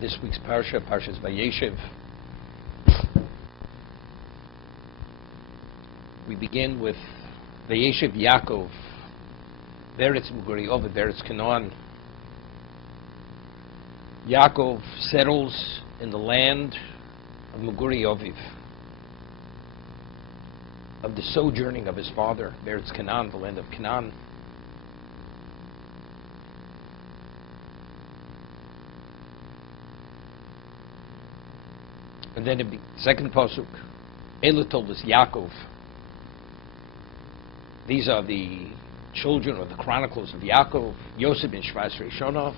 This week's parsha, Parshas Vayeishev. We begin with Vayeishev Yaakov, Beretz Muguriov, Beretz Canaan. Yaakov settles in the land of Mugurioviv, of the sojourning of his father, Beretz Canaan, the land of Canaan. And then the second pasuk, Ela told us Yaakov. These are the children or the chronicles of Yaakov. Yosef ben Shvas Rishona.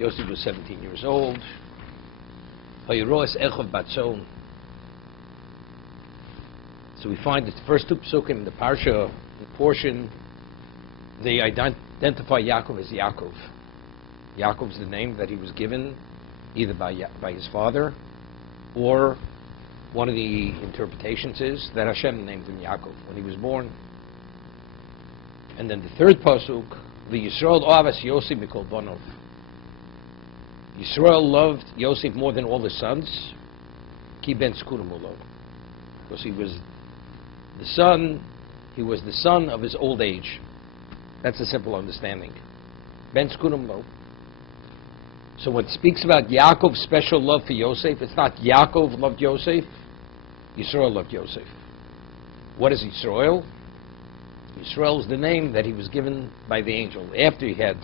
Yosef was 17 years old. Vayiroas Echov Batzon. So we find that the first two pasukim in the parsha, the portion, they identify Yaakov as Yaakov. Yaakov is the name that he was given either by his father, or one of the interpretations is that Hashem named him Yaakov when he was born. And then the third pasuk, the Yisrael Ohavas Yosef Mikol Bonov. Yisrael loved Yosef more than all his sons, Ki ben Skurim Ulo, because he was the son of his old age. That's a simple understanding. Ben Skurim Ulo. So when it speaks about Yaakov's special love for Yosef, it's not Yaakov loved Yosef, Yisrael loved Yosef. What is Yisrael? Yisrael is the name that he was given by the angel. After he had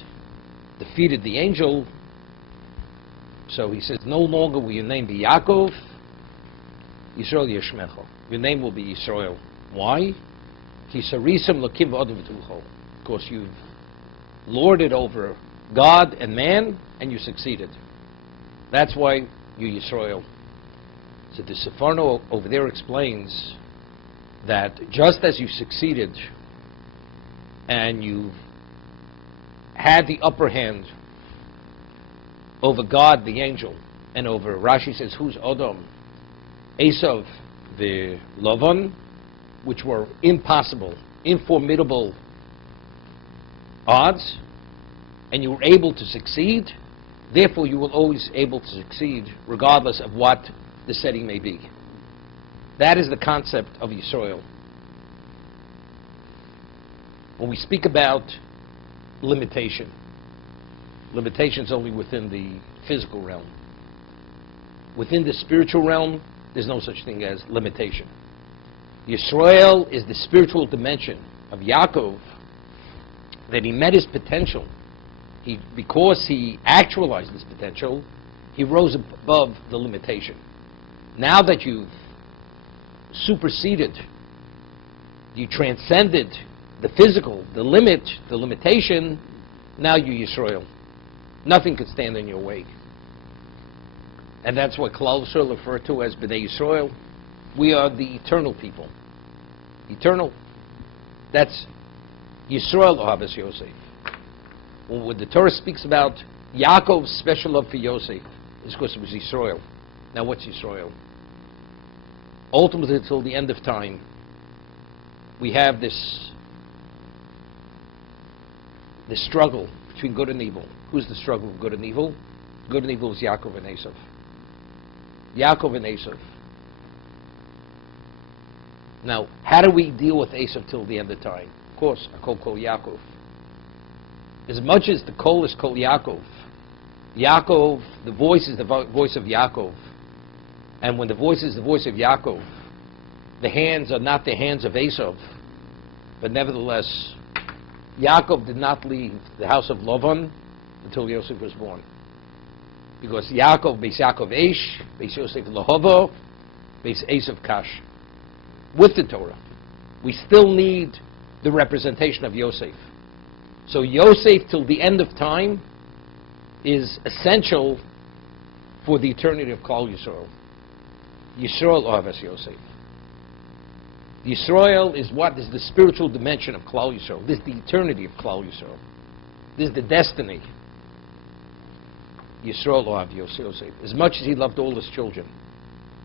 defeated the angel, so he says, no longer will your name be Yaakov, Yisrael Yeshmecho. Your name will be Yisrael. Why? Because you've lorded over God and man, and you succeeded. That's why you're Yisrael. So the Sefarno over there explains that just as you succeeded and you had the upper hand over God, the angel, and over, Rashi says, who's Odom? Esav the Lavan, which were impossible, informidable odds, and you were able to succeed, therefore you will always able to succeed regardless of what the setting may be. That is the concept of Yisrael. When we speak about limitation, limitation is only within the physical realm. Within the spiritual realm, there's no such thing as limitation. Yisrael is the spiritual dimension of Yaakov, that he met his potential. Because he actualized this potential, he rose above the limitation. Now that you've superseded, you transcended the physical, the limit, the limitation, now you're Yisrael. Nothing could stand in your way. And that's what Klal Yisrael referred to as B'nai Yisrael. We are the eternal people. Eternal. That's Yisrael Ohavas Yosef. When the Torah speaks about Yaakov's special love for Yosef, it's because it was Yisrael. Now what's Yisrael? Ultimately, until the end of time, we have this struggle between good and evil. Who's the struggle of good and evil? Good and evil is Yaakov and Esav. Yaakov and Esav. Now, how do we deal with Esav till the end of time? Of course, Akol Kol Yaakov. As much as the kol is kol Yaakov, Yaakov, the voice is the voice of Yaakov. And when the voice is the voice of Yaakov, the hands are not the hands of Esav. But nevertheless, Yaakov did not leave the house of Lavan until Yosef was born. Because Yaakov, Beis Yaakov Eish, Beis Yosef Lahova, Beis Esav Kash. With the Torah, we still need the representation of Yosef. So Yosef, till the end of time, is essential for the eternity of Klal Yisrael. Yisrael Ohavas Yosef. Yisrael is what is the spiritual dimension of Klal Yisrael. This is the eternity of Klal Yisrael. This is the destiny. Yisrael Ohavas Yosef. As much as he loved all his children.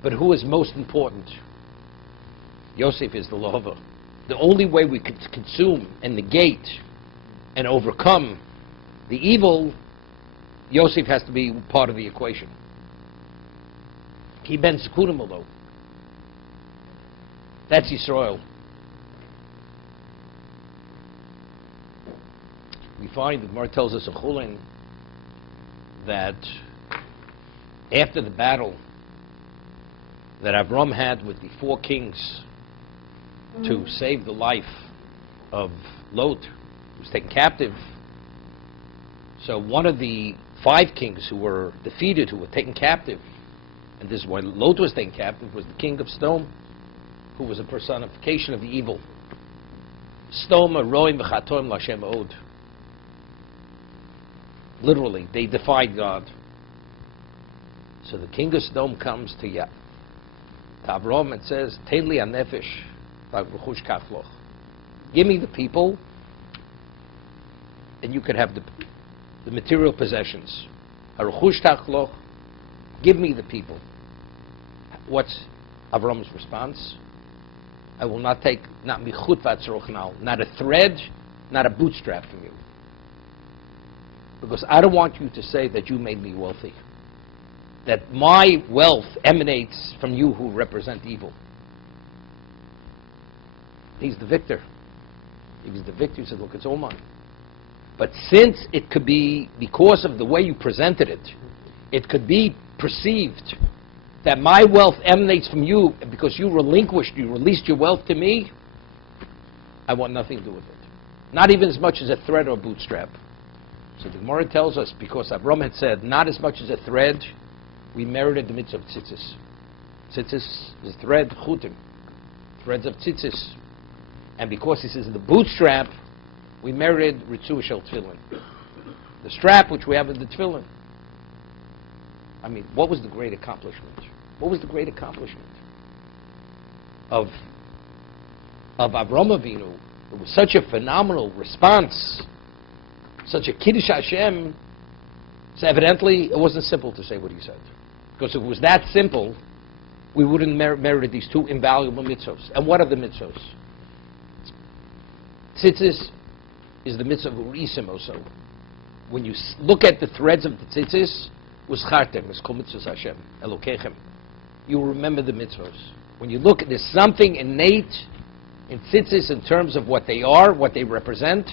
But who is most important? Yosef is the Lohava. The only way we could consume and negate and overcome the evil Yosef has to be part of the equation. Ki ben zekunim lo. That's Yisrael. We find, the Gemara tells us in Chulin, that after the battle that Avram had with the 4 kings to save the life of Lot, who was taken captive, so one of the 5 kings who were defeated, who were taken captive, and this is why Lot was taken captive, was the king of Sodom, who was a personification of the evil. Sodom roim v'chatom l'Hashem od. Literally, they defied God. So the king of Sodom comes to Avram and says, "Tein li hanefesh v'ruchush kachloch." Give me the people, and you can have the material possessions. Haruchush kachloch. Give me the people. What's Avram's response? I will not take, not michut v'atzrochnal, not a thread, not a bootstrap from you. Because I don't want you to say that you made me wealthy. That my wealth emanates from you who represent evil. He's the victor. He was the victor. He said, look, it's all mine. But since it could be, because of the way you presented it, it could be perceived that my wealth emanates from you because you released your wealth to me, I want nothing to do with it. Not even as much as a thread or a bootstrap. So the Gemara tells us, because Avram had said, not as much as a thread, we merited the mitzvah of tzitzis. Tzitzis is thread, chutim, threads of tzitzis. And because he says the bootstrap, we merited ritzuah shel tefillin, the strap which we have in the tefillin. I mean, what was the great accomplishment? What was the great accomplishment of Avram Avinu? It was such a phenomenal response, such a Kiddush Hashem. So evidently, it wasn't simple to say what he said. Because if it was that simple, we wouldn't merited these 2 invaluable mitzvahs. And what are the mitzvahs? Tzitzis is the mitzvah of Urisim also. When you look at the threads of the tzitzis, was chartem, it's called mitzvahs Hashem, Elokechem. You will remember the mitzvahs. When you look, there's something innate in tzitzis in terms of what they are, what they represent.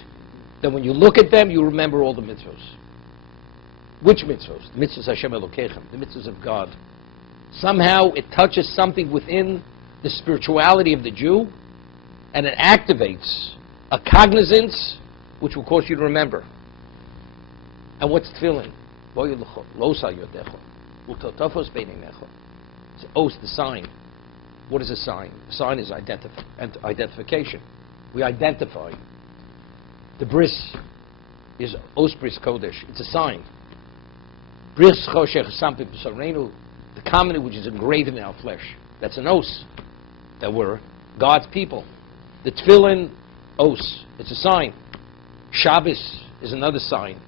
Then when you look at them, you remember all the mitzvahs. Which mitzvahs? The mitzvahs Hashem Elokechem, the mitzvahs of God. Somehow it touches something within the spirituality of the Jew, and it activates a cognizance which will cause you to remember. And what's tefillin? It's the sign. What is a sign? A sign is identification. We identify. The bris is os bris kodesh. It's a sign. Bris choshech sampim b'sarenu, the covenant which is engraved in our flesh. That's an os, that we're God's people. The tefillin, os, it's a sign. Shabbos is another sign.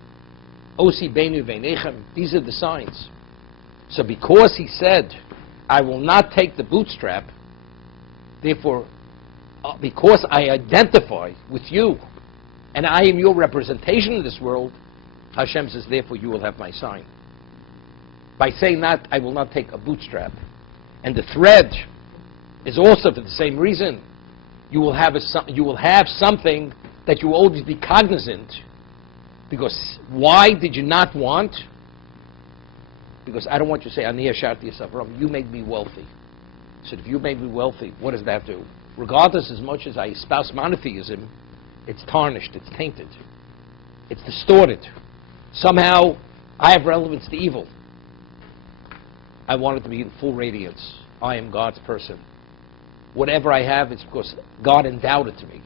Osi beinu veinechem, these are the signs. So because he said, I will not take the bootstrap, therefore, because I identify with you, and I am your representation in this world, Hashem says, therefore you will have my sign. By saying that, I will not take a bootstrap. And the thread is also for the same reason. You will have something that you will always be cognizant. Because why did you not want? Because I don't want you to say, Ani Asharti Avram, you made me wealthy. So if you made me wealthy, what does that do? Regardless, as much as I espouse monotheism, it's tarnished, it's tainted, it's distorted. Somehow, I have relevance to evil. I want it to be in full radiance. I am God's person. Whatever I have, it's because God endowed it to me.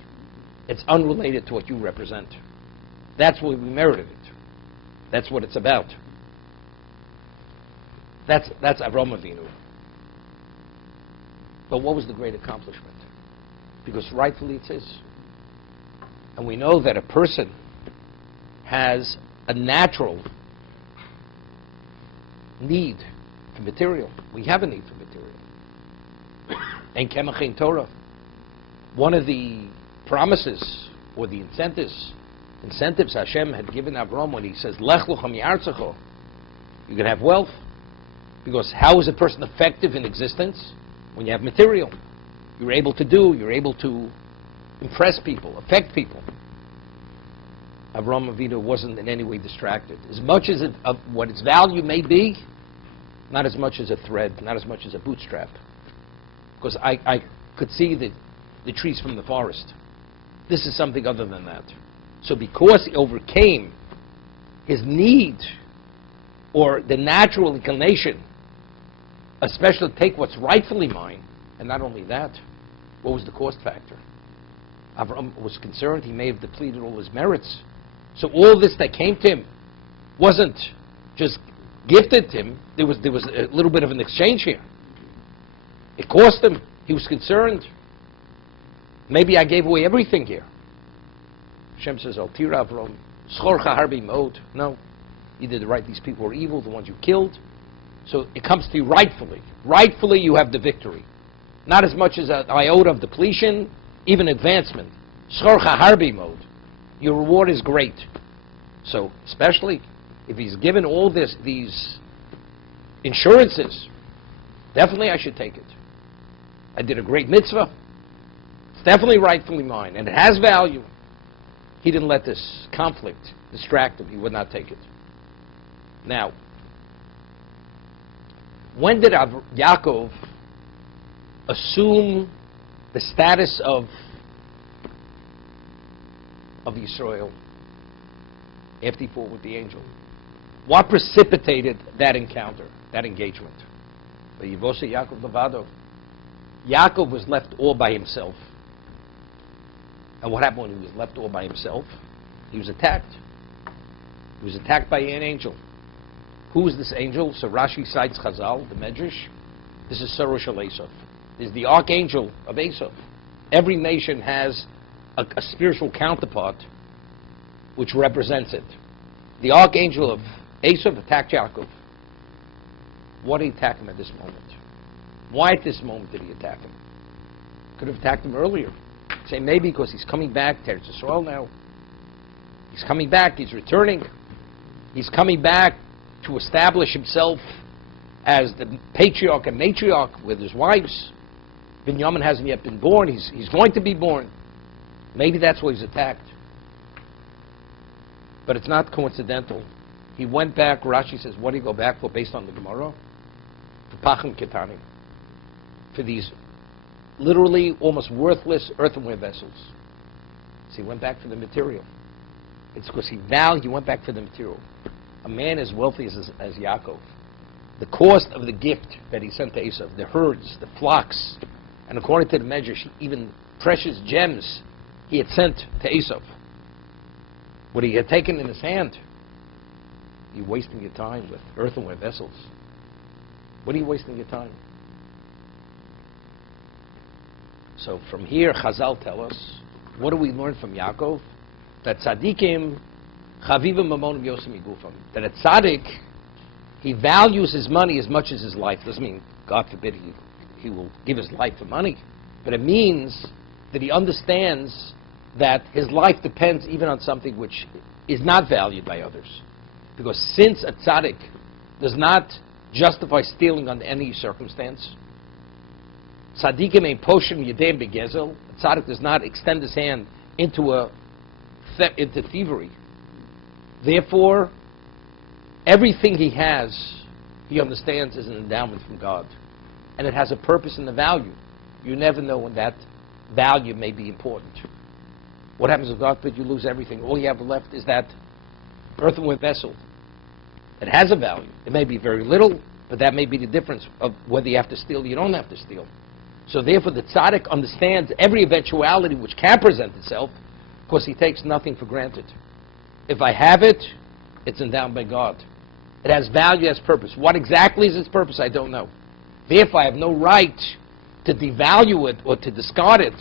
It's unrelated to what you represent. That's why we merited it. That's what it's about. That's Avram Avinu. But what was the great accomplishment? Because rightfully it's his. And we know that a person has a natural need for material. We have a need for material. And Kemach in Torah, one of the promises or the incentives Hashem had given Avram when he says, Lech luchem yartzecho, You can have wealth. Because how is a person effective in existence? When you have material. You're able to impress people, affect people. Avraham Avinu wasn't in any way distracted. As much as of what its value may be, not as much as a thread, not as much as a bootstrap. Because I could see the trees from the forest. This is something other than that. So because he overcame his need or the natural inclination, especially to take what's rightfully mine, and not only that, what was the cost factor? Avraham was concerned he may have depleted all his merits. So all this that came to him wasn't just gifted to him. There was a little bit of an exchange here. It cost him. He was concerned. Maybe I gave away everything here. Hashem says, Al tira Avraham, schorcha harbi mod. No, you did the right. These people were evil, the ones you killed. So it comes to you rightfully. Rightfully you have the victory. Not as much as an iota of depletion, even advancement. Schorcha harbi mod. Your reward is great. So, especially if he's given all these insurances, definitely I should take it. I did a great mitzvah. It's definitely rightfully mine, and it has value. He didn't let this conflict distract him. He would not take it. Now, when did Yaakov assume the status of Yisrael after he fought with the angel? What precipitated that encounter, that engagement? Vayivose Yaakov levado. Yaakov was left all by himself. And what happened when he was left all by himself? He was attacked. He was attacked by an angel. Who is this angel? So Rashi cites Chazal, the Medrash. This is Sarosh al-Esav. This is the archangel of Esav. Every nation has a spiritual counterpart which represents it. The archangel of Esav attacked Yaakov. Why did he attack him at this moment? Why at this moment did he attack him? Could have attacked him earlier. Say maybe because he's coming back to Eretz Yisrael now. He's coming back, he's returning. He's coming back to establish himself as the patriarch and matriarch with his wives. Binyamin hasn't yet been born. He's going to be born. Maybe that's why he's attacked. But it's not coincidental. He went back, Rashi says, what did he go back for based on the Gemara? For Pachim Ketanim. For these literally almost worthless earthenware vessels. So he went back for the material. It's because he went back for the material. A man as wealthy as Yaakov, the cost of the gift that he sent to Esav, the herds, the flocks, and according to the Medrash, even precious gems he had sent to Esav. What he had taken in his hand. You're wasting your time with earthenware vessels. What are you wasting your time? So from here, Chazal tell us, what do we learn from Yaakov? That tzaddikim chavivim mamonim yosem igufam. That a tzaddik, he values his money as much as his life. Doesn't mean, God forbid, he will give his life for money. But it means that he understands that his life depends even on something which is not valued by others. Because since a tzaddik does not justify stealing under any circumstance, tzaddikim ein poshin yedem begezel, a tzaddik does not extend his hand into thievery. Therefore, everything he has, he understands is an endowment from God. And it has a purpose and a value. You never know when that value may be important. What happens if God forbid you lose everything? All you have left is that earthenware vessel. It has a value. It may be very little, but that may be the difference of whether you have to steal or you don't have to steal. So therefore the tzaddik understands every eventuality which can present itself, because he takes nothing for granted. If I have it, it's endowed by God. It has value, it has purpose. What exactly is its purpose, I don't know. Therefore I have no right to devalue it or to discard it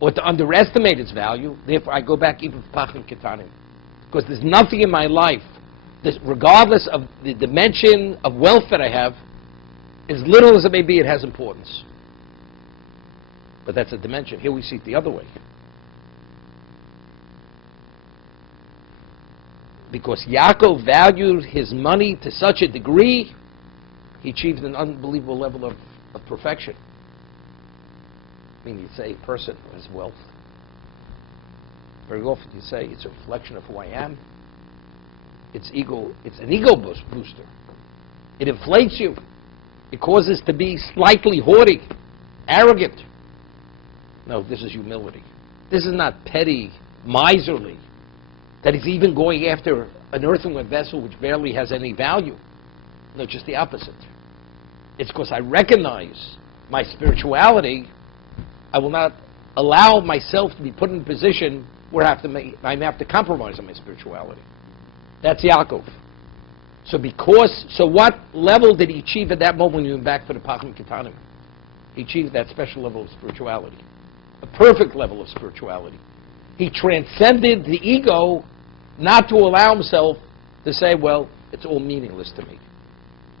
or to underestimate its value. Therefore I go back even to Pachim Ketanim. Because there's nothing in my life, regardless of the dimension of wealth that I have, as little as it may be, it has importance. But that's a dimension. Here we see it the other way. because Yaakov valued his money to such a degree, he achieved an unbelievable level of perfection. I mean, you'd say a person who has wealth. Very often you say it's a reflection of who I am. It's an ego booster. It inflates you. It causes to be slightly haughty, arrogant. No, this is humility. This is not petty, miserly, that he's even going after an earthenware vessel which barely has any value. No, just the opposite. It's because I recognize my spirituality. I will not allow myself to be put in a position where I have to compromise on my spirituality. That's Yaakov. So what level did he achieve at that moment when he went back for the Pachim Ketanim? He achieved that special level of spirituality. A perfect level of spirituality. He transcended the ego not to allow himself to say, well, it's all meaningless to me.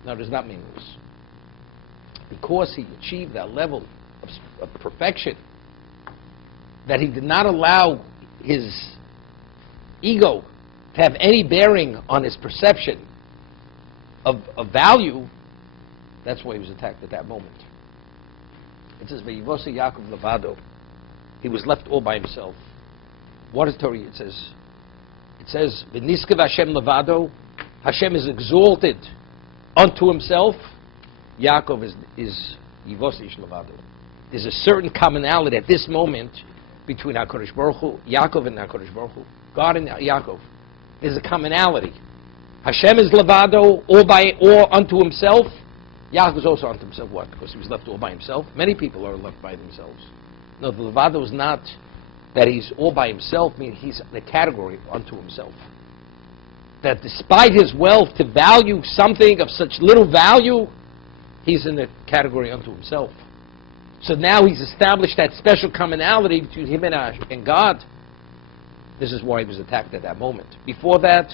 No, it is not meaningless. Because he achieved that level of perfection, that he did not allow his ego to have any bearing on his perception of value, that's why he was attacked at that moment. It says, Vayeishev Yaakov levado. He was left all by himself. What is Torah? It says, V'niskav Hashem levado. Hashem is exalted unto himself. Yaakov is Vayeishev levado. There's a certain commonality at this moment between HaKadosh Baruch Hu, Yaakov and HaKadosh Baruch Hu. God and Yaakov. There's a commonality. Hashem is levado, all unto himself. Yaakov is also unto himself. What? Because he was left all by himself. Many people are left by themselves. No, the levado is not that he's all by himself, meaning he's the category unto himself. That despite his wealth, to value something of such little value, he's in the category unto himself. So now he's established that special commonality between him and God. This is why he was attacked at that moment. Before that,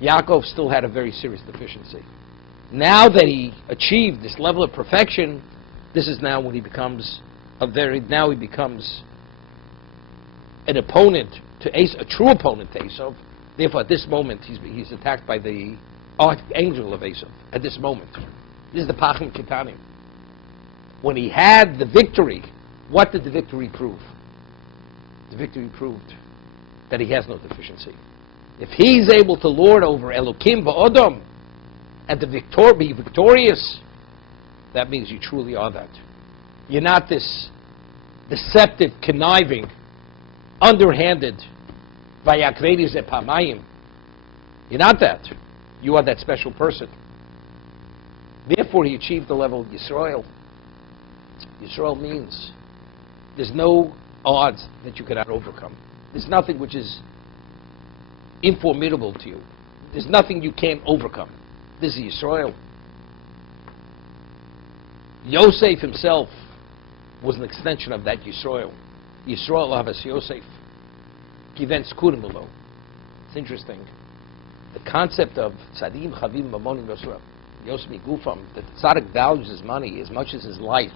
Yaakov still had a very serious deficiency. Now that he achieved this level of perfection, this is now when he becomes he becomes an opponent to Esav, a true opponent to Esav. Therefore, at this moment, he's attacked by the archangel of Esav. At this moment, this is the Pachim Ketanim. When he had the victory, what did the victory prove? The victory proved that he has no deficiency. If he's able to lord over Elokim ba'odom and to be victorious, that means you truly are that. You're not this deceptive, conniving, underhanded, vayakvedi ze pamayim. You're not that. You are that special person. Therefore, he achieved the level of Yisrael. Yisrael means there's no odds that you cannot overcome. There's nothing which is informidable to you. There's nothing you can't overcome. This is Yisrael. Yosef himself was an extension of that Yisrael. Yisrael Havas Yosef. Kiven Skurim Elo. It's interesting. The concept of Tzadim Chavim Mamonim Yosef Yosmi Gufam, that the tzaddik values his money as much as his life,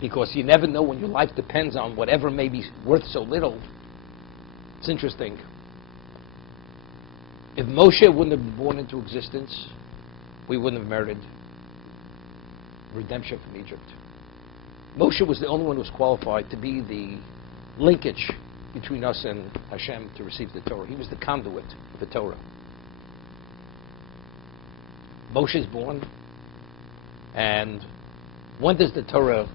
because you never know when your life depends on whatever may be worth so little. It's interesting. If Moshe wouldn't have been born into existence, we wouldn't have merited redemption from Egypt. Moshe was the only one who was qualified to be the linkage between us and Hashem to receive the Torah. He was the conduit of the Torah. Moshe is born, and when does the Torah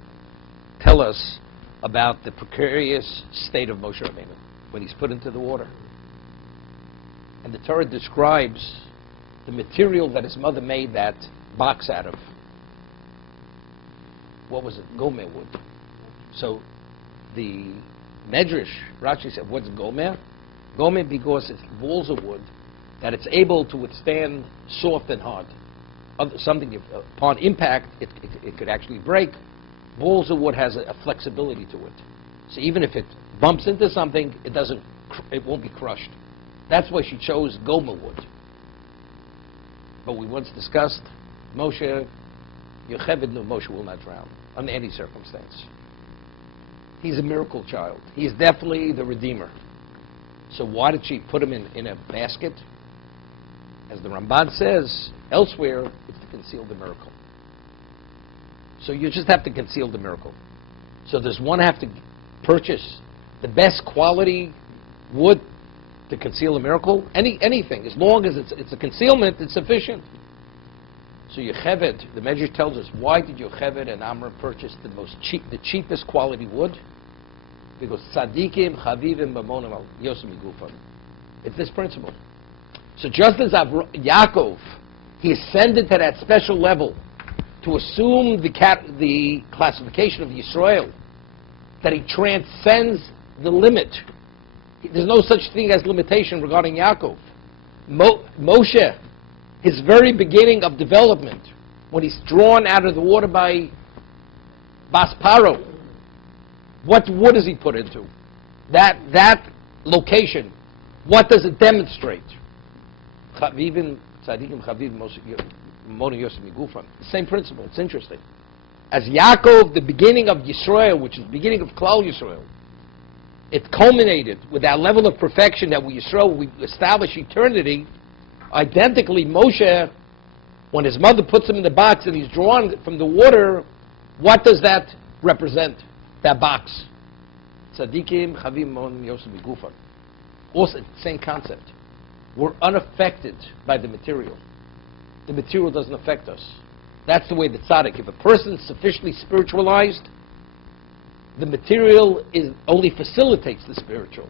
tell us about the precarious state of Moshe Rabbeinu? When he's put into the water. And the Torah describes the material that his mother made that box out of. What was it? Gomer wood. So the Medrash, Rashi said, what's Gomer? Gomer because it's balls of wood that it's able to withstand soft and hard. Something, upon impact, it could actually break. Balls of wood has a flexibility to it. So even if it bumps into something, it won't be crushed. That's why she chose Gomer wood. But we once discussed, Moshe, Yocheved knew Moshe will not drown under any circumstance. He's a miracle child. He's definitely the Redeemer. So why did she put him in a basket? As the Ramban says elsewhere, it's to conceal the miracle. So you just have to conceal the miracle. So does one have to purchase the best quality wood to conceal a miracle? Anything, as long as it's a concealment, it's sufficient. So Yocheved, the Medrash tells us, why did Yocheved and Amr purchase the cheapest quality wood? Because tzadikim chavivim b'monim al yosem migufam. It's this principle. So just as Yaakov, he ascended to that special level to assume the classification of Yisrael, that he transcends the limit. There's no such thing as limitation regarding Yaakov. Moshe, his very beginning of development, when he's drawn out of the water by Bas Paro, what wood does he put into? That location, what does it demonstrate? The same principle. It's interesting. As Yaakov, the beginning of Yisrael, which is the beginning of Klal Yisrael, it culminated with that level of perfection that we establish eternity. Identically, Moshe, when his mother puts him in the box and he's drawn from the water, what does that represent? That box. Tzadikim chavim mon yosef migufan. Also, same concept. We're unaffected by the material. The material doesn't affect us. That's the way the tzaddik. If a person is sufficiently spiritualized, the material only facilitates the spiritual,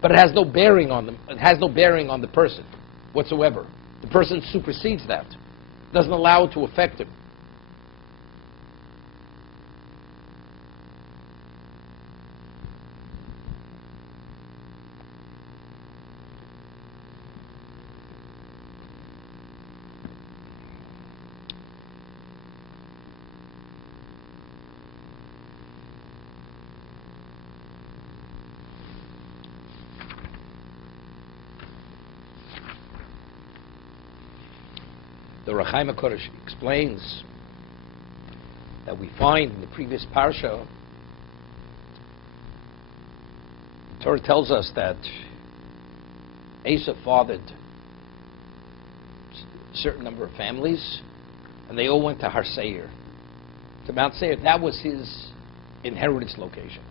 but it has no bearing on them. It has no bearing on the person whatsoever. The person supersedes that, doesn't allow it to affect him. The Rechaim HaKodesh explains that we find in the previous parsha, the Torah tells us that Esau fathered a certain number of families, and they all went to Har Seir, to Mount Seir. That was his inheritance location.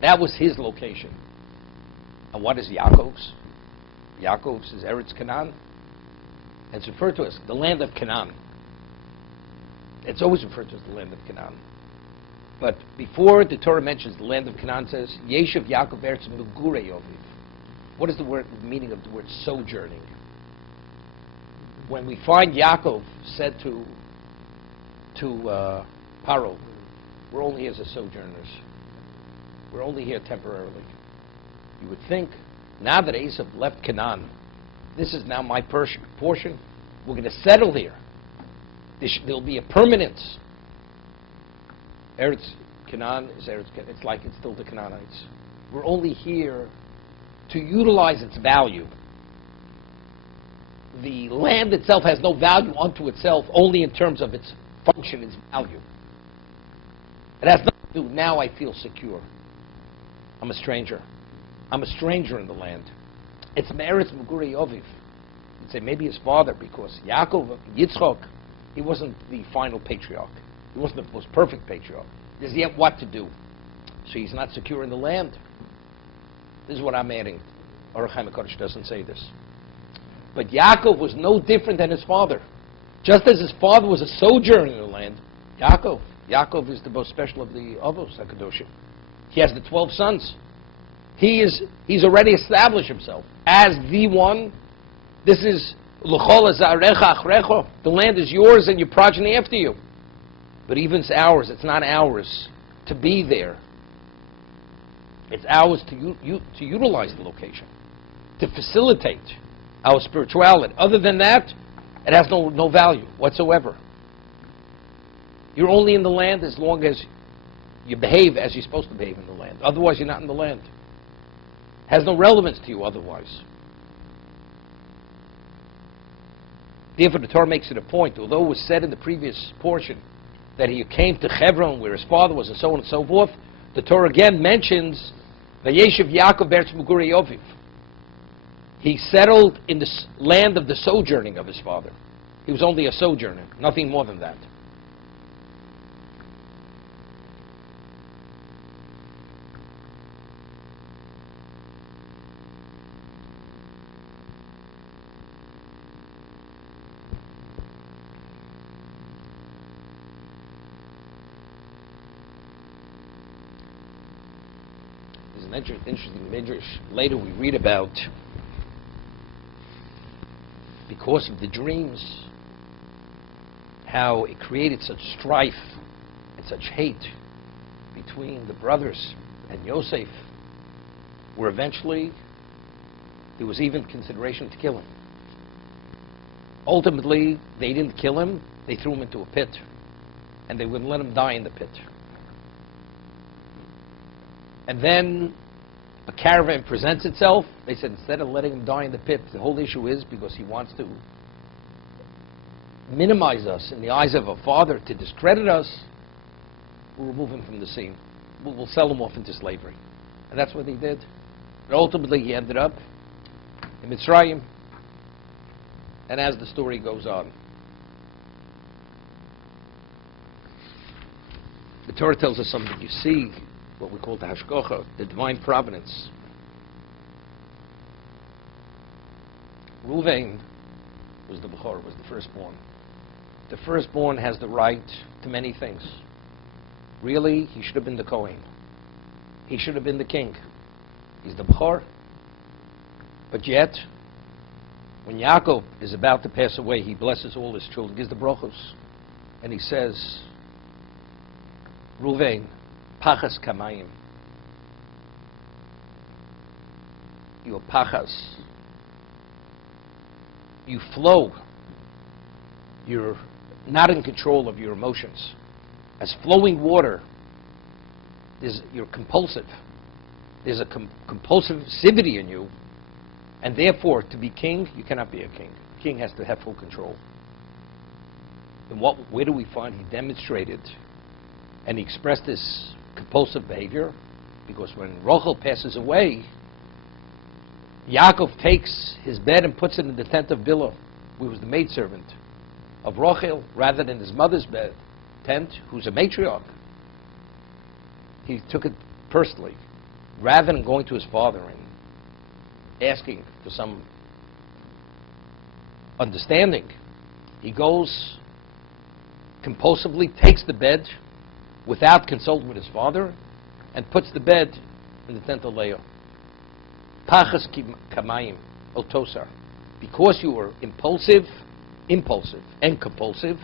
That was his location. And what is Yaakov's? Yaakov's is Eretz Canaan. It's referred to as the land of Canaan. It's always referred to as the land of Canaan. But before the Torah mentions the land of Canaan, it says, Yeshiv Yaakov Eretz Megurei Yoviv. What is the meaning of the word sojourning? When we find Yaakov said to Paro, we're only here as sojourners. We're only here temporarily. You would think, now that Esau left Canaan, this is now my portion. We're going to settle here. There'll be a permanence. Eretz Canaan is Eretz Canaan. It's like it's still the Canaanites. We're only here to utilize its value. The land itself has no value unto itself, only in terms of its function, its value. It has nothing to do, now I feel secure. I'm a stranger. I'm a stranger in the land. It's Meretz Megurei Yoviv. You'd say maybe his father, because Yaakov, Yitzchok, he wasn't the final patriarch. He wasn't the most perfect patriarch. There's yet what to do. So he's not secure in the land. This is what I'm adding. Orach Chaim HaKadosh doesn't say this. But Yaakov was no different than his father. Just as his father was a sojourner in the land, Yaakov is the most special of the Avos HaKadoshim. He has the 12 sons. He's already established himself as the one. This is L'chol Azarecha Achrecho. The land is yours and your progeny after you. But even it's ours. It's not ours to be there. It's ours to utilize the location, to facilitate our spirituality. Other than that, it has no value whatsoever. You're only in the land as long as you behave as you're supposed to behave in the land. Otherwise, you're not in the land. It has no relevance to you otherwise. Therefore, the Torah makes it a point, although it was said in the previous portion that he came to Hebron where his father was and so on and so forth, the Torah again mentions Vayeishev Yaakov Beretz Mugurei Oviv. He settled in the land of the sojourning of his father. He was only a sojourner, nothing more than that. There's an interesting midrash. Later we read about, because of the dreams, how it created such strife and such hate between the brothers and Yosef, where eventually there was even consideration to kill him. Ultimately, they didn't kill him, they threw him into a pit, and they wouldn't let him die in the pit. And then a caravan presents itself. They said, instead of letting him die in the pit, the whole issue is because he wants to minimize us in the eyes of a father, to discredit us, we'll remove him from the scene. We'll sell him off into slavery. And that's what they did. But ultimately, he ended up in Mitzrayim. And as the story goes on, the Torah tells us something. You see what we call the Hashkocha, the divine providence. Ruvain was the Bechor, was the firstborn. The firstborn has the right to many things. Really, he should have been the Kohen. He should have been the king. He's the Bechor. But yet, when Yaakov is about to pass away, he blesses all his children, gives the brachos, and he says, Ruvain, Pachas Kamayim. You are Pachas. You flow. You're not in control of your emotions. As flowing water, you're compulsive. There's a compulsivity in you, and therefore, to be king, you cannot be a king. King has to have full control. And where do we find he demonstrated and he expressed this compulsive behavior? Because when Rachel passes away, Yaakov takes his bed and puts it in the tent of Bilhah, who was the maidservant of Rachel, rather than his mother's bed, tent, who's a matriarch. He took it personally, rather than going to his father and asking for some understanding. He goes compulsively, takes the bed without consulting with his father, and puts the bed in the tent of Leah. Pachas kamayim otosar. Because you were impulsive, and compulsive,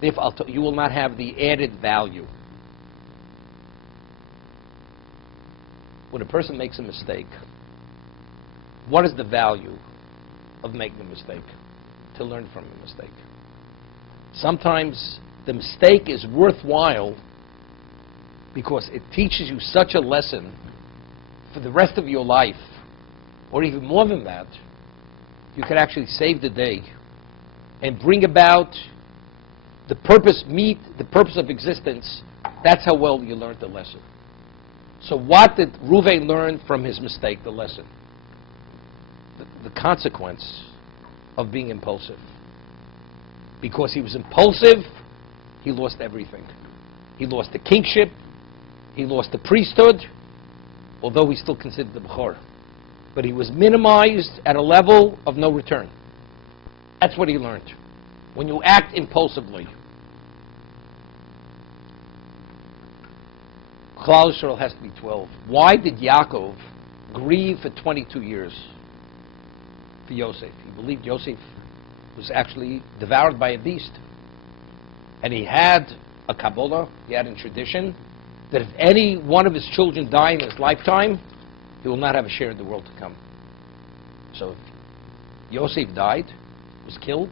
therefore you will not have the added value. When a person makes a mistake, what is the value of making a mistake? To learn from a mistake. Sometimes the mistake is worthwhile because it teaches you such a lesson for the rest of your life, or even more than that. You could actually save the day and bring about the purpose of existence. That's how well you learned the lesson. So what did Reuven learn from his mistake, the lesson? The consequence of being impulsive. Because he was impulsive, he lost everything. He lost the kingship, he lost the priesthood, although he still considered the Bechor. But he was minimized at a level of no return. That's what he learned. When you act impulsively, Klal Yisrael has to be 12. Why did Yaakov grieve for 22 years for Yosef? He believed Yosef was actually devoured by a beast. And he had a Kabbalah, he had a tradition, that if any one of his children die in his lifetime, he will not have a share in the world to come. So if Yosef died, was killed,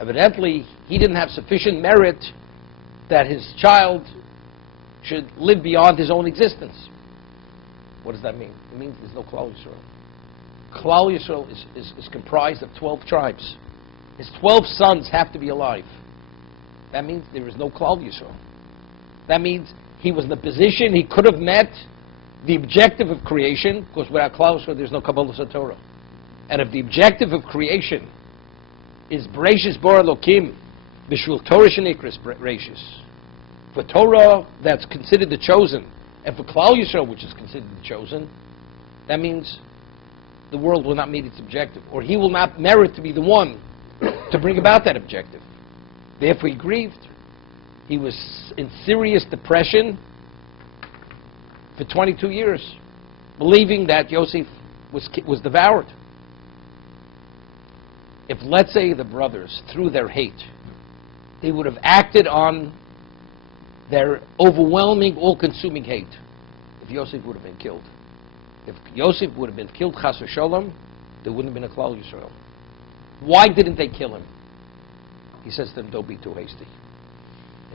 evidently he didn't have sufficient merit that his child should live beyond his own existence. What does that mean? It means there's no Klal Yisrael. Klal Yisrael is comprised of 12 tribes. His 12 sons have to be alive. That means there is no Klal Yisrael. That means he was in a position he could have met the objective of creation, because without Klal Yisrael there's no Kabbalah Torah. And if the objective of creation is Bereshis Bara Elokim, B'shvil Torah Shenikras Bereshis, for Torah that's considered the chosen, and for Klal Yisrael which is considered the chosen, that means the world will not meet its objective, or he will not merit to be the one to bring about that objective. Therefore he grieved. He was in serious depression for 22 years, believing that Yosef was devoured. If, let's say, the brothers, through their hate, they would have acted on their overwhelming, all-consuming hate, if Yosef would have been killed. If Yosef would have been killed, chas v'sholom, there wouldn't have been a Klal Yisrael. Why didn't they kill him? He says to them, don't be too hasty.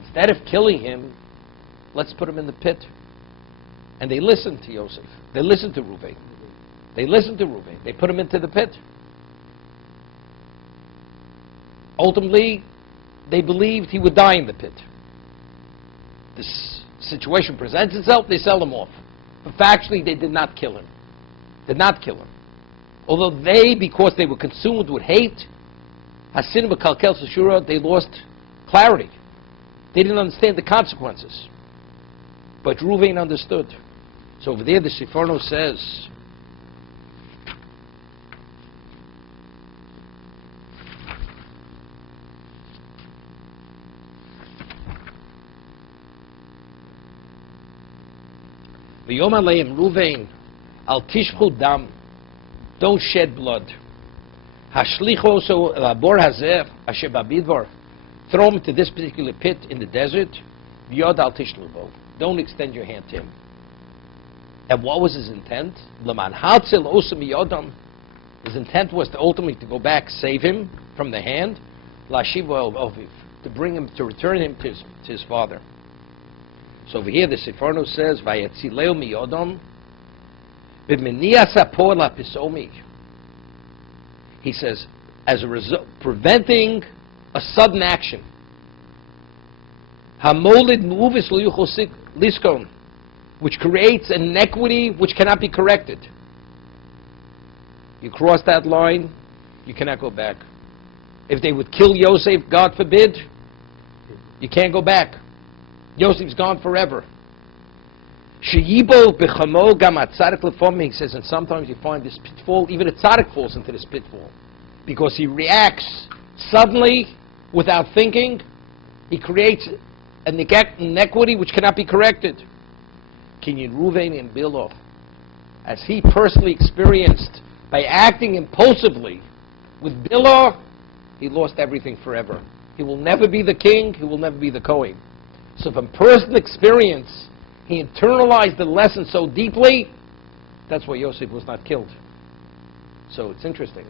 Instead of killing him, let's put him in the pit. And they listened to Yosef. They listened to Reuven. They listened to Reuven. They put him into the pit. Ultimately, they believed he would die in the pit. This situation presents itself, they sell him off. But factually, they did not kill him. Did not kill him. Although they, because they were consumed with hate, Hasin v'kalkel seshura, they lost clarity. They didn't understand the consequences. But Reuven understood. So over there, the Seforno says, V'yom aleim Reuven, al tishchu dam, don't shed blood. Hashlicho so labor hazeh asher babidvar, throw him into this particular pit in the desert. V'yod al tishlubo, don't extend your hand to him. And what was his intent? L'man hatzel osam yodam, his intent was to ultimately to go back, save him from the hand, lashiva oviv, to bring him, to return him to his father. So over here the Seforno says, Vayetzileu miyodam, b'menias hapor lapisomi. He says, as a result, preventing a sudden action. Hamolid muvis luyuchosik liskon, which creates an inequity which cannot be corrected. You cross that line, you cannot go back. If they would kill Yosef, God forbid, you can't go back. Yosef's gone forever. Sheyibo b'chamo gam atzadik lefomim, he says, and sometimes you find this pitfall, even a tzaddik falls into this pitfall. Because he reacts suddenly, without thinking, he creates an inequity which cannot be corrected. Kinyan Reuven and Bilhah, as he personally experienced by acting impulsively with Bilhah, he lost everything forever. He will never be the king, he will never be the Kohen. So from personal experience, he internalized the lesson so deeply, that's why Yosef was not killed. So it's interesting.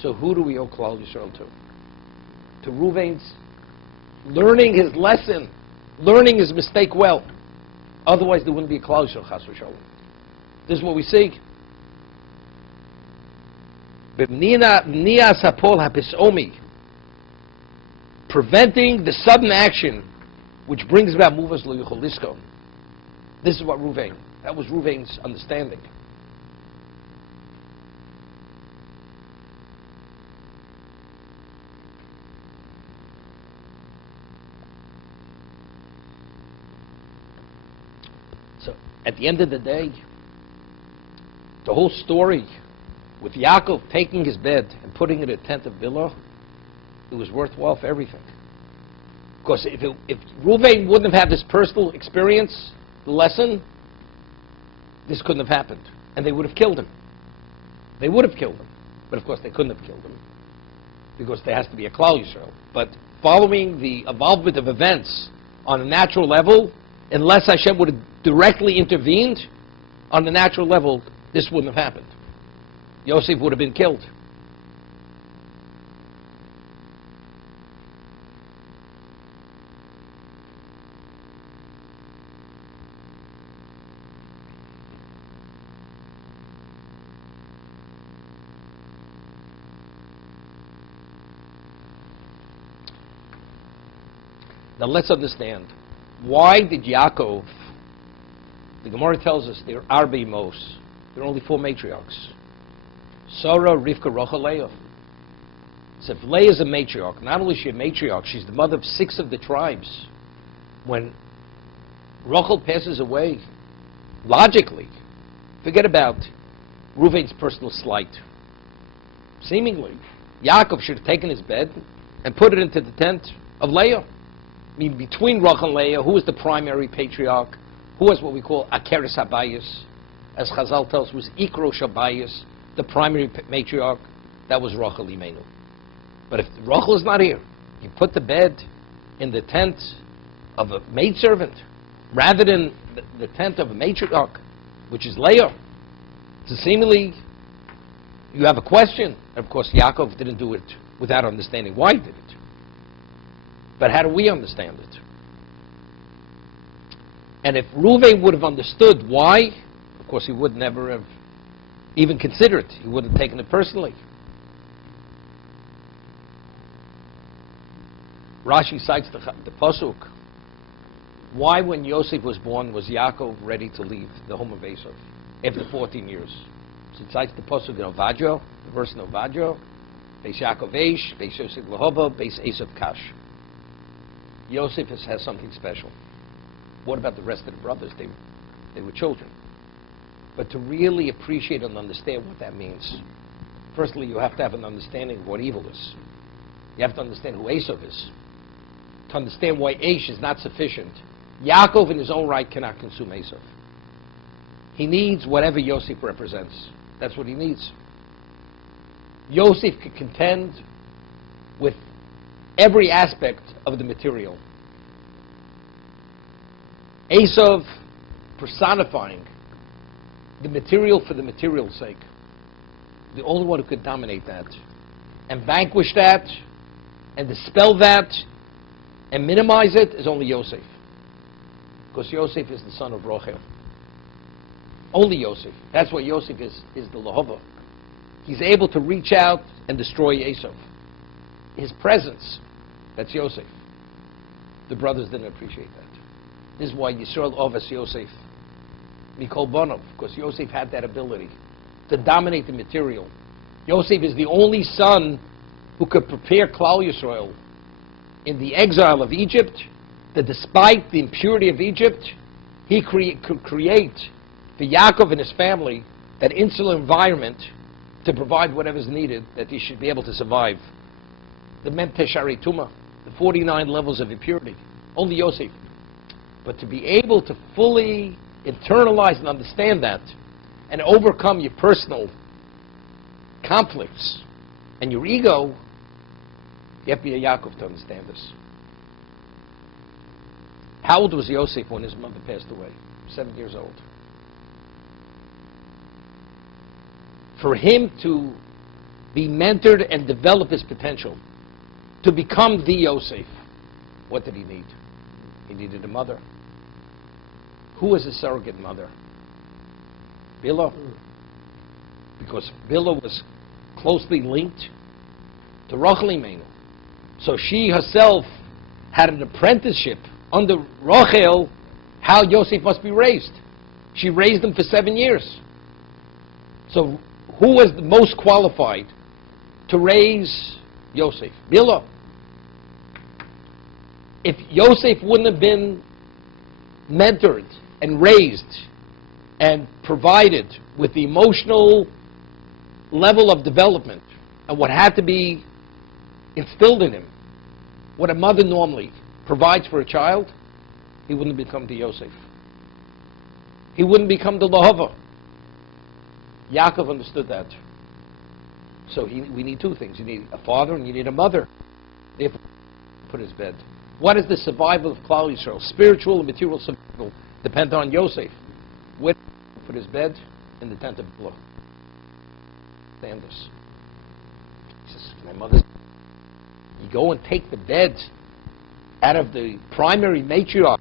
So who do we owe Klal Yisrael to? To Reuven's learning his lesson, learning his mistake well. Otherwise there wouldn't be a Klal Yisrael, chas v'sholom. This is what we see. B'mnias hapol hapisomi, preventing the sudden action which brings about movas lo yuchol liskon. This is what Reuven, that was Reuven's understanding. So, at the end of the day, the whole story with Yaakov taking his bed and putting it in a tent of Bilhah, it was worthwhile for everything. Because if Reuven wouldn't have had this personal experience, the lesson, this couldn't have happened. And they would have killed him. They would have killed him. But of course they couldn't have killed him. Because there has to be a Klal Yisrael. But following the involvement of events on a natural level, unless Hashem would have directly intervened on the natural level, this wouldn't have happened. Yosef would have been killed. Now let's understand, why did Yaakov The Gemara tells us there are Arba Mos. There are only 4 matriarchs. Sarah, Rivka, Rachel, Leah. So if Leah is a matriarch, not only is she a matriarch, she's the mother of 6 of the tribes. When Rachel passes away, logically, forget about Reuven's personal slight. Seemingly, Yaakov should have taken his bed and put it into the tent of Leah. I mean, between Rachel and Leah, who was the primary patriarch? Who was what we call Akeres Habayis? As Chazal tells us, was Ikro Shabayis, the primary matriarch. That was Rachel Imenu. But if Rachel is not here, you put the bed in the tent of a maidservant rather than the tent of a matriarch, which is Leah. So seemingly, you have a question. Of course, Yaakov didn't do it without understanding why he did it. But how do we understand it? And if Reuven would have understood why, of course, he would never have even considered it. He wouldn't have taken it personally. Rashi cites the pasuk. Why, when Yosef was born, was Yaakov ready to leave the home of Vayeishev after 14 years? So it cites the pasuk in Ovadio, the verse in Ovadio, Beis Yaakov Eish, Beis Yosef Lahova, Beis Esav Kash. Yosef has something special. What about the rest of the brothers? They were children. But to really appreciate and understand what that means, firstly, you have to have an understanding of what evil is. You have to understand who Esav is. To understand why Eish is not sufficient, Yaakov in his own right cannot consume Esav. He needs whatever Yosef represents. That's what he needs. Yosef could contend with every aspect of the material. Esav personifying the material for the material's sake. The only one who could dominate that and vanquish that and dispel that and minimize it is only Yosef. Because Yosef is the son of Rochel. Only Yosef. That's what Yosef is the Lahova. He's able to reach out and destroy Esav. His presence, that's Yosef. The brothers didn't appreciate that. This is why Yisrael Ovas Yosef. Mikol Bonov, because Yosef had that ability to dominate the material. Yosef is the only son who could prepare Klal Yisrael in the exile of Egypt, that despite the impurity of Egypt, he could create for Yaakov and his family that insular environment to provide whatever's needed, that he should be able to survive. The Mem Teshari Tuma, the 49 levels of impurity. Only Yosef. But to be able to fully internalize and understand that and overcome your personal conflicts and your ego, you have to be a Yaakov to understand this. How old was Yosef when his mother passed away? 7 years old. For him to be mentored and develop his potential, to become the Yosef, what did he need? He needed a mother. Who was his surrogate mother? Bilhah. Because Bilhah was closely linked to Rachel Imenu. So she herself had an apprenticeship under Rachel how Yosef must be raised. She raised him for 7 years. So who was the most qualified to raise Yosef? Bilhah. If Yosef wouldn't have been mentored and raised and provided with the emotional level of development and what had to be instilled in him, what a mother normally provides for a child, he wouldn't become the Yosef. He wouldn't become the Lahava. Yaakov understood that. So we need 2 things. You need a father and you need a mother. Therefore, put his bed. What is the survival of Klal Yisrael? Spiritual and material survival depend on Yosef. Where did he put his bed? In the tent of Bilhah. Stand this. He says, my mother's. You go and take the bed out of the primary matriarch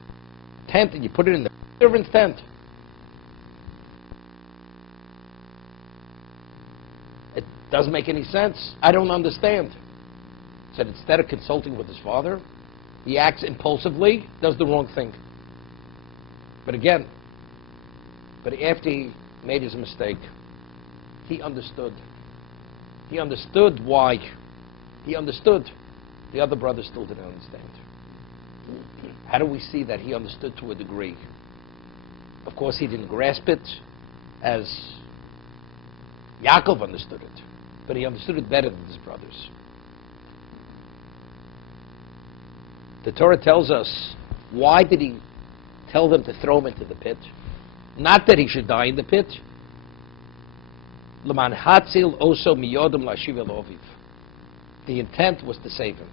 tent and you put it in the servant's tent. It doesn't make any sense. I don't understand. He said instead of consulting with his father, he acts impulsively, does the wrong thing. But again, But after he made his mistake, he understood. He understood why. He understood. The other brothers still didn't understand. How do we see that he understood to a degree? Of course, he didn't grasp it as Yaakov understood it, but he understood it better than his brothers. The Torah tells us, why did he tell them to throw him into the pit? Not that he should die in the pit. L'man hatzil oso miyodam lashiv el oviv. The intent was to save him.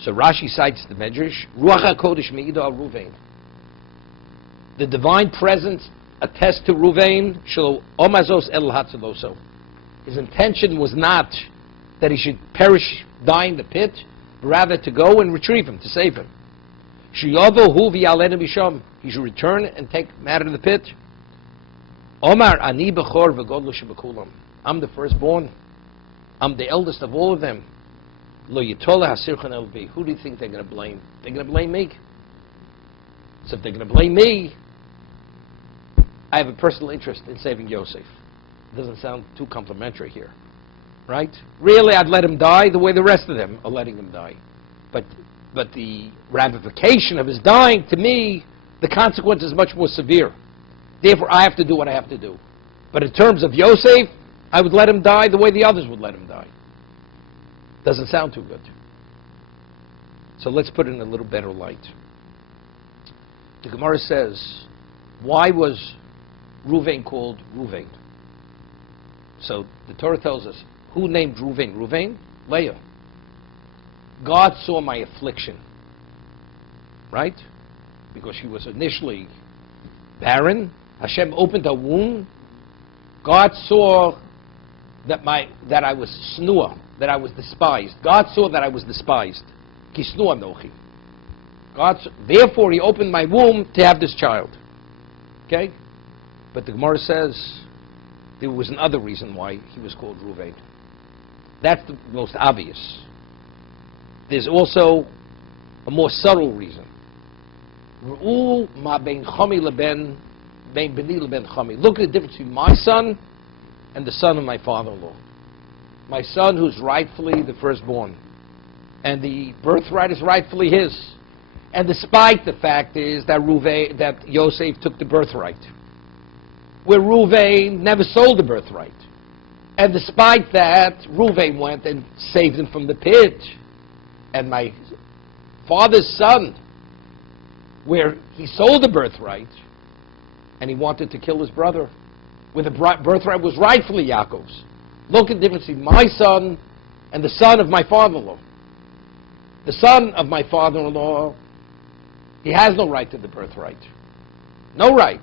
So Rashi cites the Medrash, Ruach HaKodesh me'ido al Ruvain. The divine presence attests to Ruvain, shelo omazos el hatziloso. His intention was not that he should perish, die in the pit, but rather to go and retrieve him, to save him. Sheyovo hu v'yalenu misham. He should return and take him out of the pit. Omar ani bechor v'godlo shebekulam. I'm the firstborn. I'm the eldest of all of them. Lo yitola hasirchan elvi. Who do you think they're going to blame? They're going to blame me. So if they're going to blame me, I have a personal interest in saving Yosef. It doesn't sound too complimentary here, right? Really, I'd let him die the way the rest of them are letting him die. But the ramification of his dying, to me, the consequence is much more severe. Therefore, I have to do what I have to do. But in terms of Yosef, I would let him die the way the others would let him die. Doesn't sound too good. So let's put it in a little better light. The Gemara says, why was Ruvain called Ruvain? So the Torah tells us, who named Ruvain? Ruvain? Leah. God saw my affliction, right? Because she was initially barren. Hashem opened her womb. God saw that I was snua, that I was despised. God saw that I was despised. Kisnua nochi. Therefore, He opened my womb to have this child. Okay? But the Gemara says there was another reason why he was called Ruvain. That's the most obvious. There's also a more subtle reason. Ru'u ma ben chami leben ben beni leben chami. Look at the difference between my son and the son of my father-in-law. My son, who's rightfully the firstborn, and the birthright is rightfully his. And despite the fact is that Yosef took the birthright, where Ruvain never sold the birthright. And despite that, Ruvain went and saved him from the pit. And my father's son, where he sold the birthright, and he wanted to kill his brother, where the birthright was rightfully Yaakov's. Look at the difference between my son and the son of my father-in-law. The son of my father-in-law, he has no right to the birthright. No right.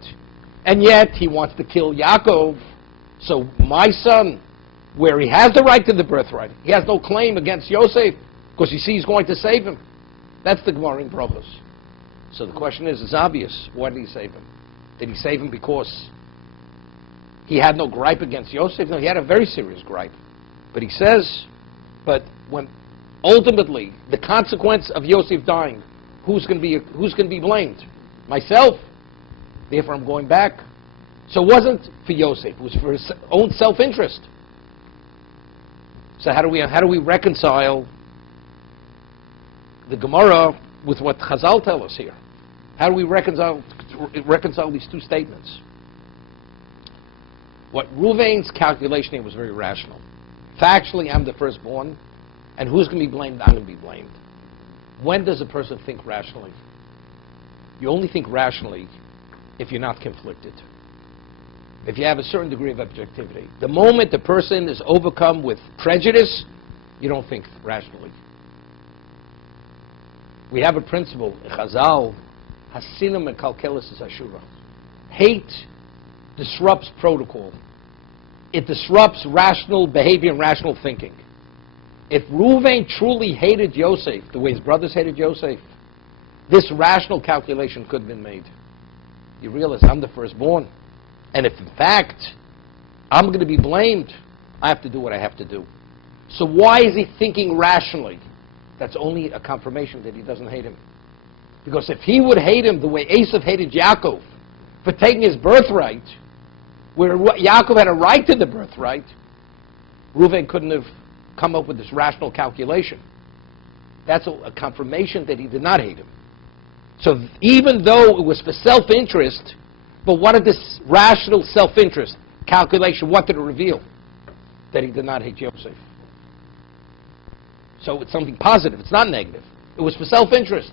And yet he wants to kill Yaakov. So my son, where he has the right to the birthright, he has no claim against Yosef, because you see he's going to save him. That's the Gemara in Brachos. So the question is, it's obvious. Why did he save him? Did he save him because he had no gripe against Yosef? No, he had a very serious gripe. But he says, but when ultimately the consequence of Yosef dying, who's going to be blamed? Myself. Therefore, I'm going back. So it wasn't for Yosef; it was for his own self-interest. So how do we reconcile the Gemara with what Chazal tell us here? How do we reconcile these two statements? What Ruvain's calculation here was very rational. Factually, I'm the firstborn, and who's going to be blamed? I'm going to be blamed. When does a person think rationally? You only think rationally if you're not conflicted. If you have a certain degree of objectivity. The moment the person is overcome with prejudice, you don't think rationally. We have a principle, Chazal, Hasinam and Kalkelis is Ashura. Hate disrupts protocol. It disrupts rational behavior and rational thinking. If Ruvain truly hated Yosef, the way his brothers hated Yosef, this rational calculation could have been made. You realize I'm the firstborn. And if in fact I'm going to be blamed, I have to do what I have to do. So why is he thinking rationally? That's only a confirmation that he doesn't hate him. Because if he would hate him the way Esav hated Yaakov for taking his birthright, where Yaakov had a right to the birthright, Reuven couldn't have come up with this rational calculation. That's a confirmation that he did not hate him. So even though it was for self-interest, but what did this rational self-interest calculation, what did it reveal? That he did not hate Yosef. So it's something positive, it's not negative. It was for self-interest.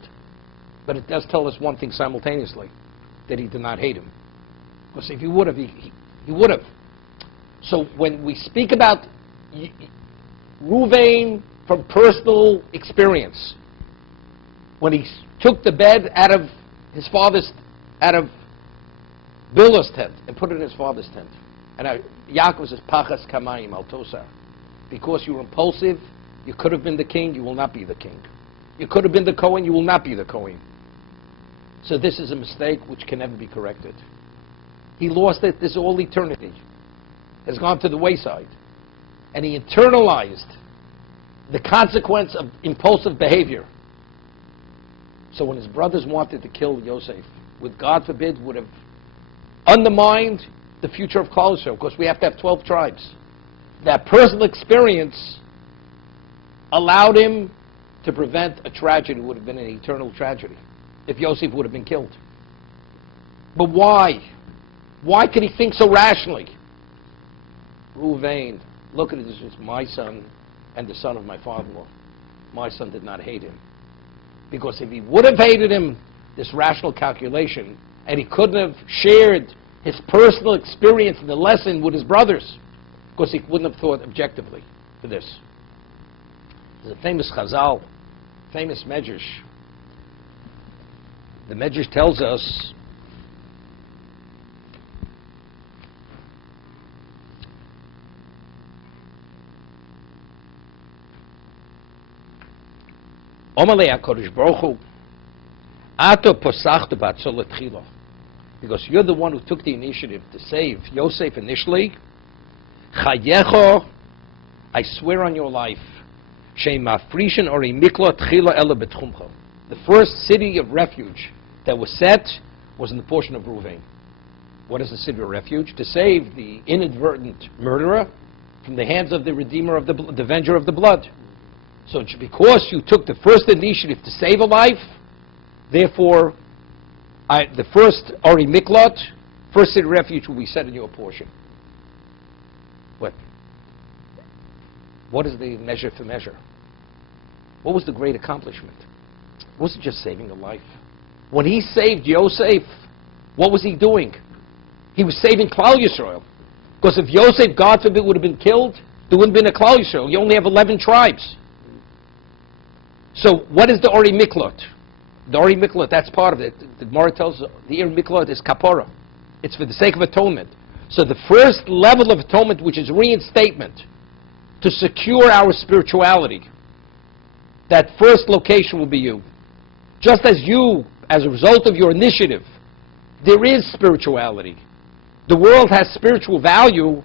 But it does tell us one thing simultaneously, that he did not hate him. Because if he would have, he would have. So when we speak about Reuven from personal experience, when he took the bed out of Bilhah's tent and put it in his father's tent, and Yaakov says, "Pachas kamayim al tosar," because you were impulsive, you could have been the king, you will not be the king. You could have been the Kohen, you will not be the Kohen. So this is a mistake which can never be corrected. He lost it. This all eternity has gone to the wayside, and he internalized the consequence of impulsive behavior. So when his brothers wanted to kill Yosef, with God forbid, would have undermined the future of Klal Yisrael, because we have to have 12 tribes. That personal experience allowed him to prevent a tragedy. It would have been an eternal tragedy if Yosef would have been killed. But why? Why could he think so rationally? Reuven, look at it, this is my son and the son of my father-in-law. My son did not hate him. Because if he would have hated him, this rational calculation, and he couldn't have shared his personal experience in the lesson with his brothers, because he wouldn't have thought objectively for this. There's a famous Chazal, famous Medrash. The Medrash tells us because you're the one who took the initiative to save Yosef initially. I swear on your life, the first city of refuge that was set was in the portion of Reuven. What is the city of refuge? To save the inadvertent murderer from the hands of the redeemer of the avenger of the blood. So because you took the first initiative to save a life, therefore, the first Ari Miklat, first city of refuge will be set in your portion. What is the measure for measure? What was the great accomplishment? It wasn't just saving a life. When he saved Yosef, what was he doing? He was saving Klal Yisrael. Because if Yosef, God forbid, would have been killed, there wouldn't have been a Klal Yisrael. You only have 11 tribes. So what is the Ori Miklat? The Ori Miklat, that's part of it. The Gemara tells us the Ori Miklat is kapara. It's for the sake of atonement. So the first level of atonement, which is reinstatement, to secure our spirituality, that first location will be you. Just as you, as a result of your initiative, there is spirituality. The world has spiritual value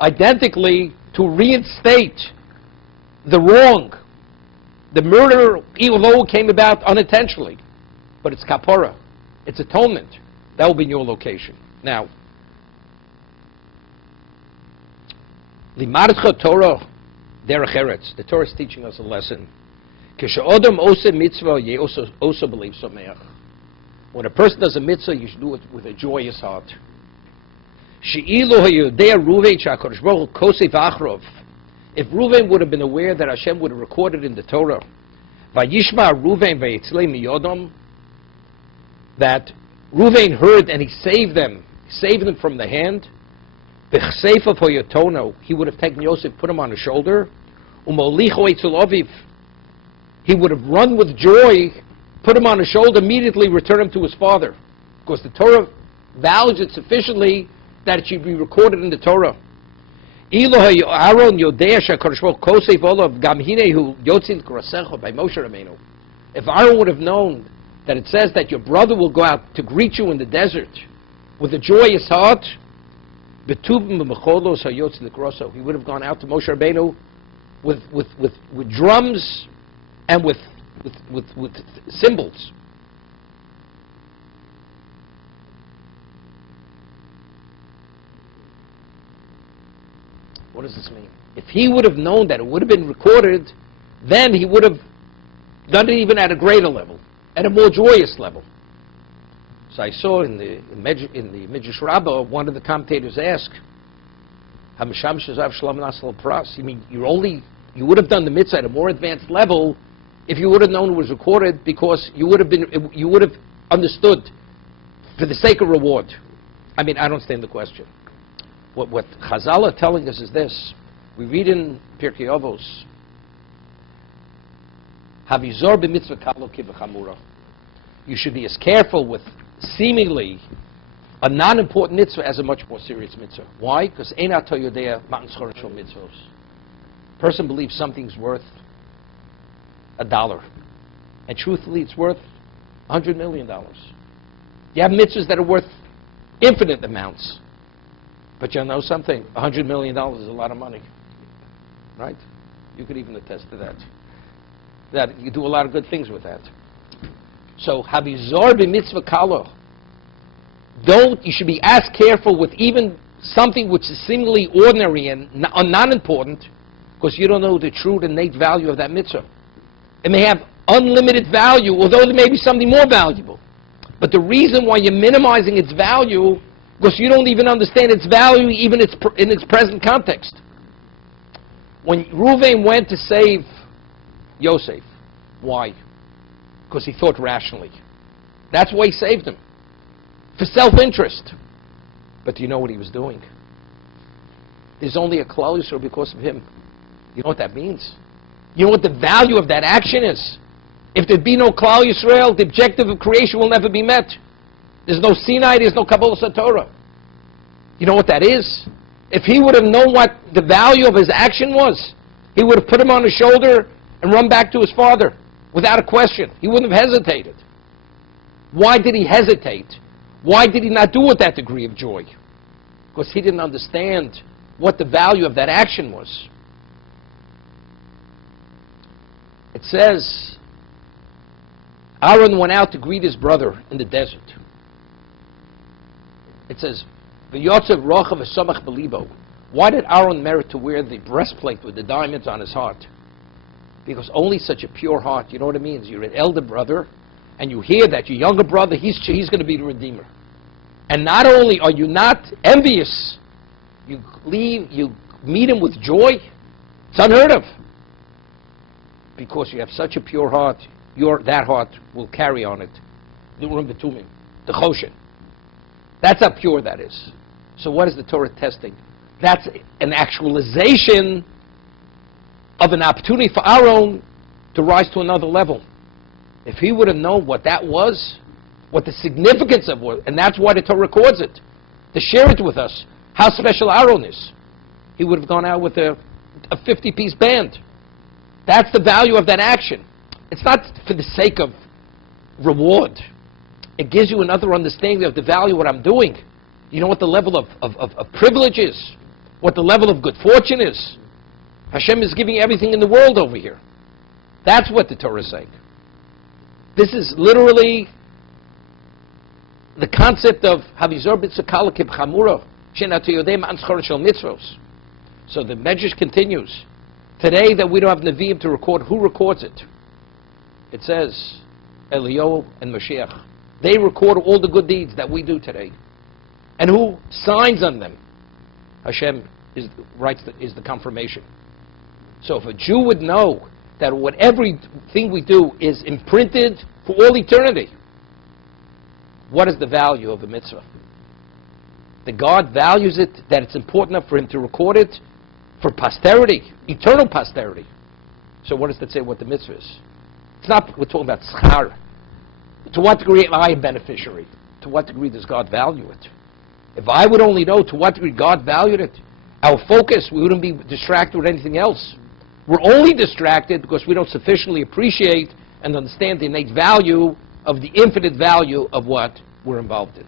identically to reinstate the wrong. The murder, even though it came about unintentionally, but it's kapara, it's atonement. That will be in your location. Now, Limadcha Torah derech eretz. The Torah is teaching us a lesson. When a person does a mitzvah, you should do it with a joyous heart. If Reuven would have been aware that Hashem would have recorded in the Torah, that Reuven heard and he saved them from the hand, he would have taken Yosef, put him on his shoulder, he would have run with joy, put him on his shoulder, immediately return him to his father. Because the Torah values it sufficiently that it should be recorded in the Torah. If Aaron would have known that it says that your brother will go out to greet you in the desert with a joyous heart, he would have gone out to Moshe Rabbeinu with drums and with cymbals. What does this mean? If he would have known that it would have been recorded, then he would have done it even at a greater level, at a more joyous level. So I saw in the Midrash Rabbah, one of the commentators asked, you mean you would have done the mitzvah at a more advanced level if you would have known it was recorded, because you would have understood for the sake of reward. I mean, I don't understand the question. What Chazal are telling us is this. We read in Pirkei Avos, Havizor b'mitzvah kalo kiv'chamura. You should be as careful with seemingly a non-important mitzvah as a much more serious mitzvah. Why? Because ein ato yodea matan schar shel mitzvos. Person believes something's worth $1, and truthfully, it's worth $100 million. You have mitzvahs that are worth infinite amounts, but you know something? $100 million is a lot of money, right? You could even attest to that. That you do a lot of good things with that. So, havizor b'mitzvah kalo. You should be as careful with even something which is seemingly ordinary and non-important, because you don't know the true innate value of that mitzvah. It may have unlimited value, although there may be something more valuable. But the reason why you're minimizing its value, because you don't even understand its value even in its present context. When Reuven went to save Yosef, why? Because he thought rationally. That's why he saved him. For self-interest. But do you know what he was doing? There's only a Klal Yisrael because of him. You know what that means? You know what the value of that action is? If there be no Klal Yisrael, the objective of creation will never be met. There's no Sinai, there's no Kabbalah Satorah. You know what that is? If he would have known what the value of his action was, he would have put him on his shoulder and run back to his father without a question. He wouldn't have hesitated. Why did he hesitate? Why did he not do it with that degree of joy? Because he didn't understand what the value of that action was. It says, Aaron went out to greet his brother in the desert. It says, V'yotzev rochav v'samach b'libo. Why did Aaron merit to wear the breastplate with the diamonds on his heart? Because only such a pure heart, you know what it means? You're an elder brother, and you hear that your younger brother, he's going to be the Redeemer. And not only are you not envious, you meet him with joy. It's unheard of. Because you have such a pure heart, that heart will carry on it the Urim V'Tumim, the Choshen. That's how pure that is. So what is the Torah testing? That's an actualization of an opportunity for Aaron to rise to another level. If he would have known what that was, what the significance of was, and that's why the Torah records it, to share it with us, how special Aaron is, he would have gone out with a 50-piece band. That's the value of that action. It's not for the sake of reward. It gives you another understanding of the value of what I'm doing. You know what the level of privilege is, what the level of good fortune is. Hashem is giving everything in the world over here. That's what the Torah is saying. This is literally the concept of Havizor b'tzakala kibchamura shenatu yodei ma'an schar shel mitzvos. So the Medrash continues. Today that we don't have Nevi'im to record, who records it? It says Eliyahu and Mashiach. They record all the good deeds that we do today. And who signs on them? Hashem is the confirmation. So if a Jew would know that what everything we do is imprinted for all eternity, what is the value of a mitzvah? That God values it, that it's important enough for him to record it for posterity, eternal posterity. So what does that say what the mitzvah is? It's not, we're talking about schar. To what degree am I a beneficiary? To what degree does God value it? If I would only know to what degree God valued it, our focus, we wouldn't be distracted with anything else. We're only distracted because we don't sufficiently appreciate and understand the innate value of the infinite value of what we're involved in.